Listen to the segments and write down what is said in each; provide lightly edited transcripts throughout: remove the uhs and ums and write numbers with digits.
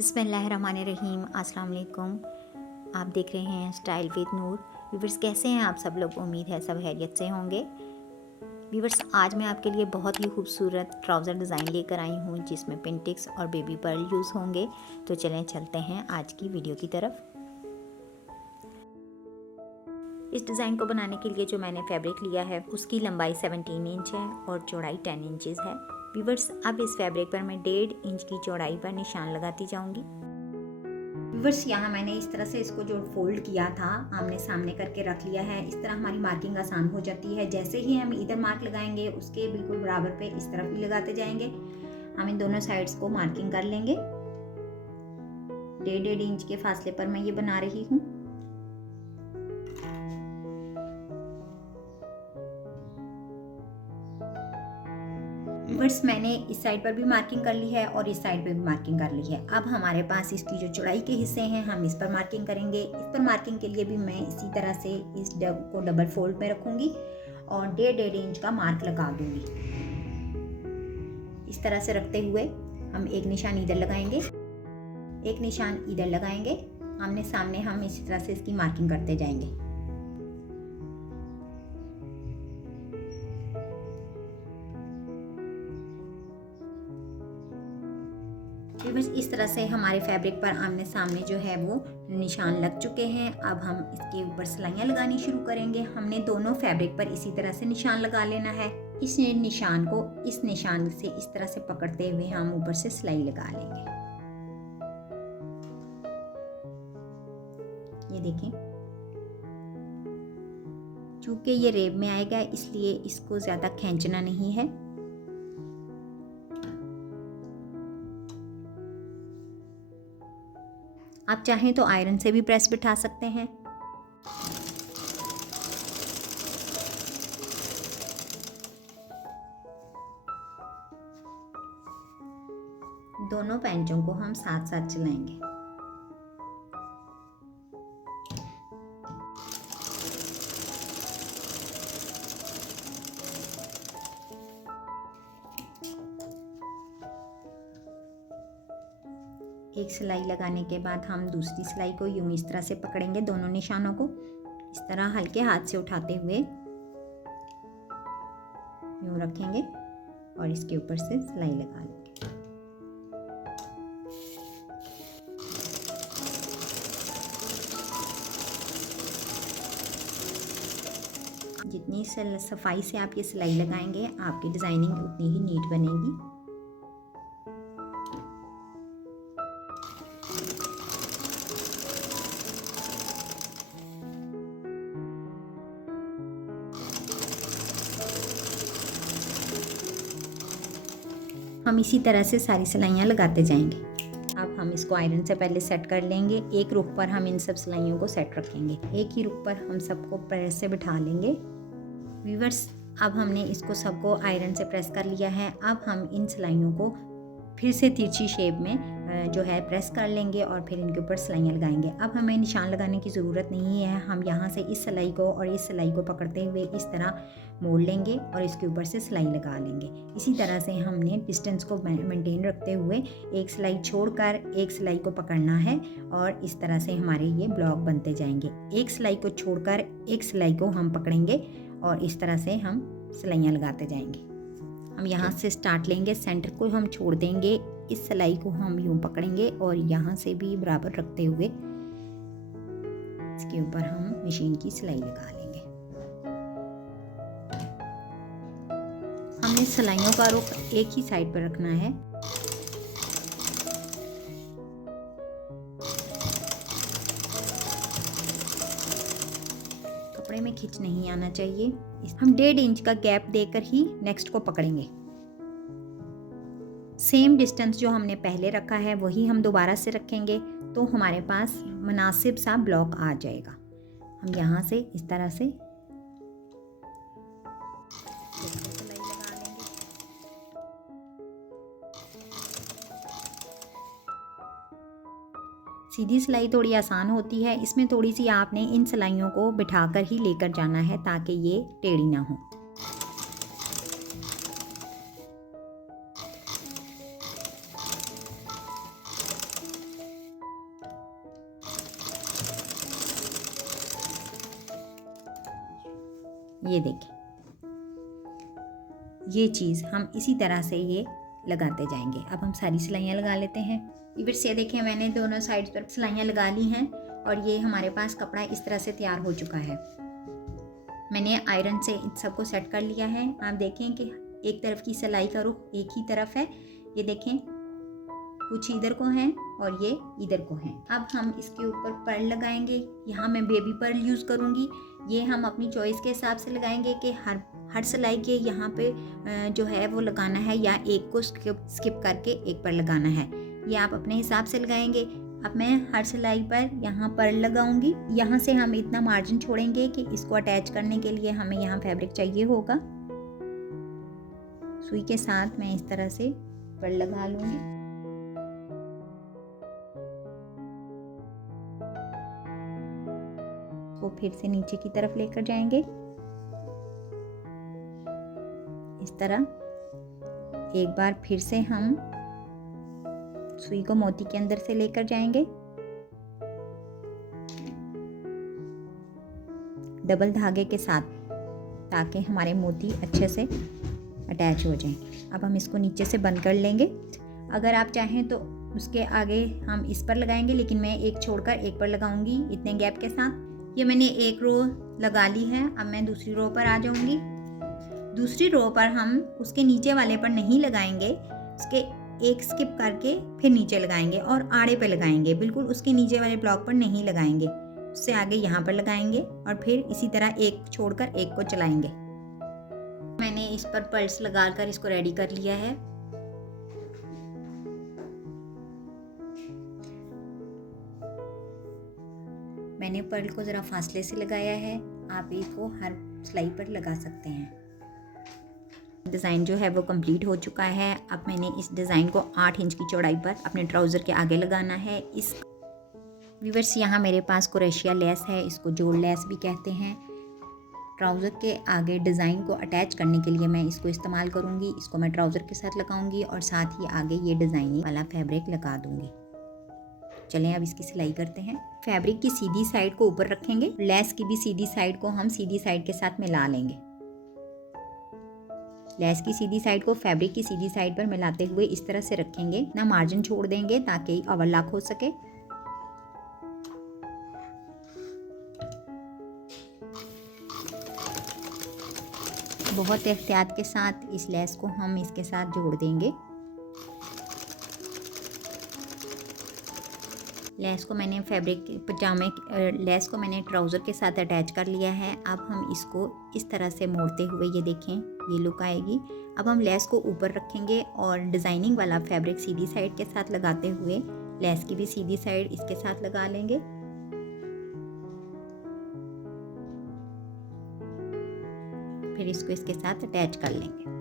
बिस्मिल्लाहिर्रहमानिर्रहीम। अस्सलाम वालेकुम। आप देख रहे हैं स्टाइल विद नूर। व्यूवर्स, कैसे हैं आप सब लोग? उम्मीद है सब खैरियत से होंगे। व्यूवर्स, आज मैं आपके लिए बहुत ही खूबसूरत ट्राउज़र डिज़ाइन लेकर आई हूँ जिसमें पिंटिक्स और बेबी पर्ल यूज़ होंगे। तो चलें चलते हैं आज की वीडियो की तरफ। इस डिज़ाइन को बनाने के लिए जो मैंने फैब्रिक लिया है उसकी लंबाई 17 इंच है और चौड़ाई 10 इंचेस है। व्यूवर्स, अब इस फैब्रिक पर मैं 1.5 इंच की चौड़ाई पर निशान लगाती जाऊंगी। व्यूवर्स, यहाँ मैंने इस तरह से इसको जो फोल्ड किया था आमने सामने करके रख लिया है। इस तरह हमारी मार्किंग आसान हो जाती है। जैसे ही हम इधर मार्क लगाएंगे उसके बिल्कुल बराबर पे इस तरफ भी लगाते जाएंगे। हम इन दोनों साइड्स को मार्किंग कर लेंगे। 1.5 इंच के फासले पर मैं ये बना रही हूँ। व्यूवर्स, मैंने इस साइड पर भी मार्किंग कर ली है और इस साइड पे भी मार्किंग कर ली है। अब हमारे पास इसकी जो चौड़ाई के हिस्से हैं हम इस पर मार्किंग करेंगे। इस पर मार्किंग के लिए भी मैं इसी तरह से इस को डबल फोल्ड में रखूंगी और 1.5 इंच का मार्क लगा दूंगी। इस तरह से रखते हुए हम एक निशान इधर लगाएंगे, एक निशान इधर लगाएंगे। आमने सामने हम इसी तरह से इसकी मार्किंग करते जाएंगे। इस तरह से हमारे फैब्रिक पर आमने सामने जो है वो निशान लग चुके हैं। अब हम इसके ऊपर सिलाइयाँ लगानी शुरू करेंगे। हमने दोनों फैब्रिक पर इसी तरह से निशान लगा लेना है। इस निशान को इस निशान से इस तरह से पकड़ते हुए हम ऊपर से सिलाई लगा लेंगे। ये देखें, चूंकि ये रेब में आएगा इसलिए इसको ज्यादा खींचना नहीं है। आप चाहें तो आयरन से भी प्रेस बिठा सकते हैं। दोनों पेंचों को हम साथ साथ चलाएंगे। एक सिलाई लगाने के बाद हम दूसरी सिलाई को यूं इस तरह से पकड़ेंगे। दोनों निशानों को इस तरह हल्के हाथ से उठाते हुए यूं रखेंगे और इसके ऊपर से सिलाई लगा लेंगे। जितनी सफाई से आप ये सिलाई लगाएंगे आपकी डिजाइनिंग उतनी ही नीट बनेगी। हम इसी तरह से सारी सिलाइयाँ लगाते जाएंगे। अब हम इसको आयरन से पहले सेट कर लेंगे। एक रुख पर हम इन सब सिलाइयों को सेट रखेंगे। एक ही रुख पर हम सबको प्रेस से बिठा लेंगे। व्यूवर्स, अब हमने इसको सबको आयरन से प्रेस कर लिया है। अब हम इन सिलाइयों को फिर से तिरछी शेप में जो है प्रेस कर लेंगे और फिर इनके ऊपर सिलाइयाँ लगाएंगे। अब हमें निशान लगाने की ज़रूरत नहीं है। हम यहाँ से इस सिलाई को और इस सिलाई को पकड़ते हुए इस तरह मोड़ लेंगे और इसके ऊपर से सिलाई लगा लेंगे। इसी तरह से हमने डिस्टेंस को मेंटेन रखते हुए एक सिलाई छोड़कर एक सिलाई को पकड़ना है और इस तरह से हमारे ये ब्लॉक बनते जाएंगे। एक सिलाई को छोड़कर एक सिलाई को हम पकड़ेंगे और इस तरह से हम सिलाइयाँ लगाते जाएंगे। हम यहाँ से स्टार्ट लेंगे, सेंटर को हम छोड़ देंगे, इस सिलाई को हम यूं पकड़ेंगे और यहाँ से भी बराबर रखते हुए इसके ऊपर हम मशीन की सिलाई लगा लेंगे। हमने सिलाइयों का रुख एक ही साइड पर रखना है। कपड़े में खिंच नहीं आना चाहिए। हम 1.5 इंच का गैप देकर ही नेक्स्ट को पकड़ेंगे। सेम डिस्टेंस जो हमने पहले रखा है वही हम दोबारा से रखेंगे तो हमारे पास मुनासिब सा ब्लॉक आ जाएगा। हम यहाँ से इस तरह से सिलाई लगा लेंगे। सीधी सिलाई थोड़ी आसान होती है। इसमें थोड़ी सी आपने इन सिलाइयों को बिठाकर ही लेकर जाना है ताकि ये टेढ़ी ना हो। ये देखिए, ये चीज़ हम इसी तरह से ये लगाते जाएंगे। अब हम सारी सिलाइयाँ लगा लेते हैं। फिर से देखिए मैंने दोनों साइड पर सिलाइयाँ लगा ली हैं और ये हमारे पास कपड़ा इस तरह से तैयार हो चुका है। मैंने आयरन से इन सबको सेट कर लिया है। आप देखें कि एक तरफ की सिलाई का रुख एक ही तरफ है। ये देखें, कुछ इधर को हैं और ये इधर को हैं। अब हम इसके ऊपर पर्ल लगाएंगे। यहाँ मैं बेबी पर्ल यूज़ करूँगी। ये हम अपनी चॉइस के हिसाब से लगाएंगे कि हर सिलाई के यहाँ पे जो है वो लगाना है या एक को स्किप करके एक पर लगाना है। ये आप अपने हिसाब से लगाएंगे। अब मैं हर सिलाई पर यहाँ पर्ल लगाऊंगी। यहाँ से हम इतना मार्जिन छोड़ेंगे कि इसको अटैच करने के लिए हमें यहाँ फैब्रिक चाहिए होगा। सुई के साथ मैं इस तरह से पर्ल लगा लूँगी। इसको फिर से नीचे की तरफ लेकर जाएंगे इस तरह। एक बार फिर से हम सुई को मोती के अंदर से लेकर जाएंगे, डबल धागे के साथ, ताकि हमारे मोती अच्छे से अटैच हो जाएं। अब हम इसको नीचे से बंद कर लेंगे। अगर आप चाहें तो उसके आगे हम इस पर लगाएंगे, लेकिन मैं एक छोड़कर एक पर लगाऊंगी इतने गैप के साथ। ये मैंने एक रो लगा ली है। अब मैं दूसरी रो पर आ जाऊंगी। दूसरी रो पर हम उसके नीचे वाले पर नहीं लगाएंगे, उसके एक स्किप करके फिर नीचे लगाएंगे और आड़े पे लगाएंगे। बिल्कुल उसके नीचे वाले ब्लॉक पर नहीं लगाएंगे, उससे आगे यहाँ पर लगाएंगे और फिर इसी तरह एक छोड़कर एक को चलाएंगे। मैंने इस पर पर्ल्स लगाकर इसको रेडी कर लिया है। मैंने पर्ल को ज़रा फासले से लगाया है। आप इसको हर सिलाई पर लगा सकते हैं। डिज़ाइन जो है वो कंप्लीट हो चुका है। अब मैंने इस डिज़ाइन को 8 इंच की चौड़ाई पर अपने ट्राउज़र के आगे लगाना है। इस व्यूअर्स, यहाँ मेरे पास क्रोशिया लेस है, इसको जोड़ लेस भी कहते हैं। ट्राउज़र के आगे डिज़ाइन को अटैच करने के लिए मैं इसको इस्तेमाल करूँगी। इसको मैं ट्राउज़र के साथ लगाऊँगी और साथ ही आगे ये डिज़ाइनिंग वाला फैब्रिक लगा दूँगी। चलें अब इसकी सिलाई करते हैं। फैब्रिक की सीधी साइड को ऊपर रखेंगे, लेस की भी सीधी साइड को हम सीधी साइड के साथ मिला लेंगे। लेस की सीधी साइड को फैब्रिक की सीधी साइड पर मिलाते हुए इस तरह से रखेंगे। ना मार्जिन छोड़ देंगे ताकि ओवरलैप हो सके। बहुत एहतियात के साथ इस लेस को हम इसके साथ जोड़ देंगे। लेस को मैंने लेस को मैंने ट्राउज़र के साथ अटैच कर लिया है। अब हम इसको इस तरह से मोड़ते हुए, ये देखें, ये लुक आएगी। अब हम लेस को ऊपर रखेंगे और डिज़ाइनिंग वाला फैब्रिक सीधी साइड के साथ लगाते हुए लेस की भी सीधी साइड इसके साथ लगा लेंगे। फिर इसको इसके साथ अटैच कर लेंगे।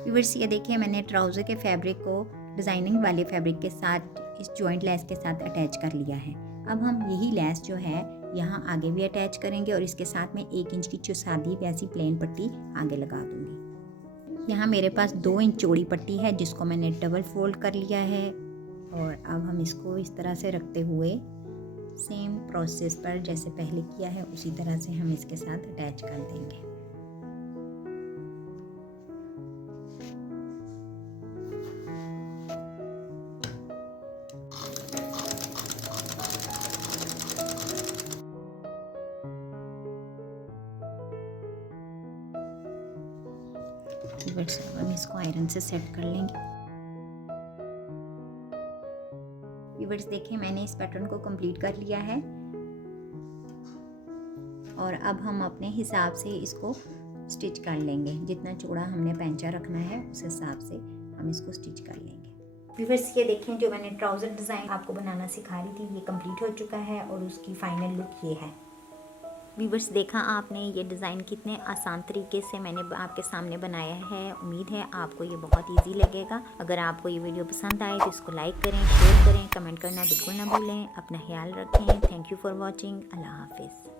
व्यूअर्स, ये देखिए मैंने ट्राउज़र के फैब्रिक को डिज़ाइनिंग वाले फैब्रिक के साथ इस जॉइंट लेस के साथ अटैच कर लिया है। अब हम यही लेस जो है यहाँ आगे भी अटैच करेंगे और इसके साथ में 1 इंच की सादी वैसी प्लेन पट्टी आगे लगा दूँगी। यहाँ मेरे पास 2 इंच चौड़ी पट्टी है जिसको मैंने डबल फोल्ड कर लिया है और अब हम इसको इस तरह से रखते हुए सेम प्रोसेस पर जैसे पहले किया है उसी तरह से हम इसके साथ अटैच कर देंगे। अब हम इसको आयरन से सेट कर लेंगे। व्यूअर्स, देखिए मैंने इस पैटर्न को कंप्लीट कर लिया है और अब हम अपने हिसाब से इसको स्टिच कर लेंगे। जितना चौड़ा हमने पैंचा रखना है उस हिसाब से हम इसको स्टिच कर लेंगे। व्यूअर्स, ये देखें जो मैंने ट्राउज़र डिज़ाइन आपको बनाना सिखा रही थी ये कंप्लीट हो चुका है और उसकी फाइनल लुक ये है। व्यूअर्स, देखा आपने ये डिज़ाइन कितने आसान तरीके से मैंने आपके सामने बनाया है। उम्मीद है आपको ये बहुत इजी लगेगा। अगर आपको ये वीडियो पसंद आए तो इसको लाइक करें, शेयर करें, कमेंट करना बिल्कुल ना भूलें। अपना ख्याल रखें। Thank you for watching. अल्लाह हाफिज़।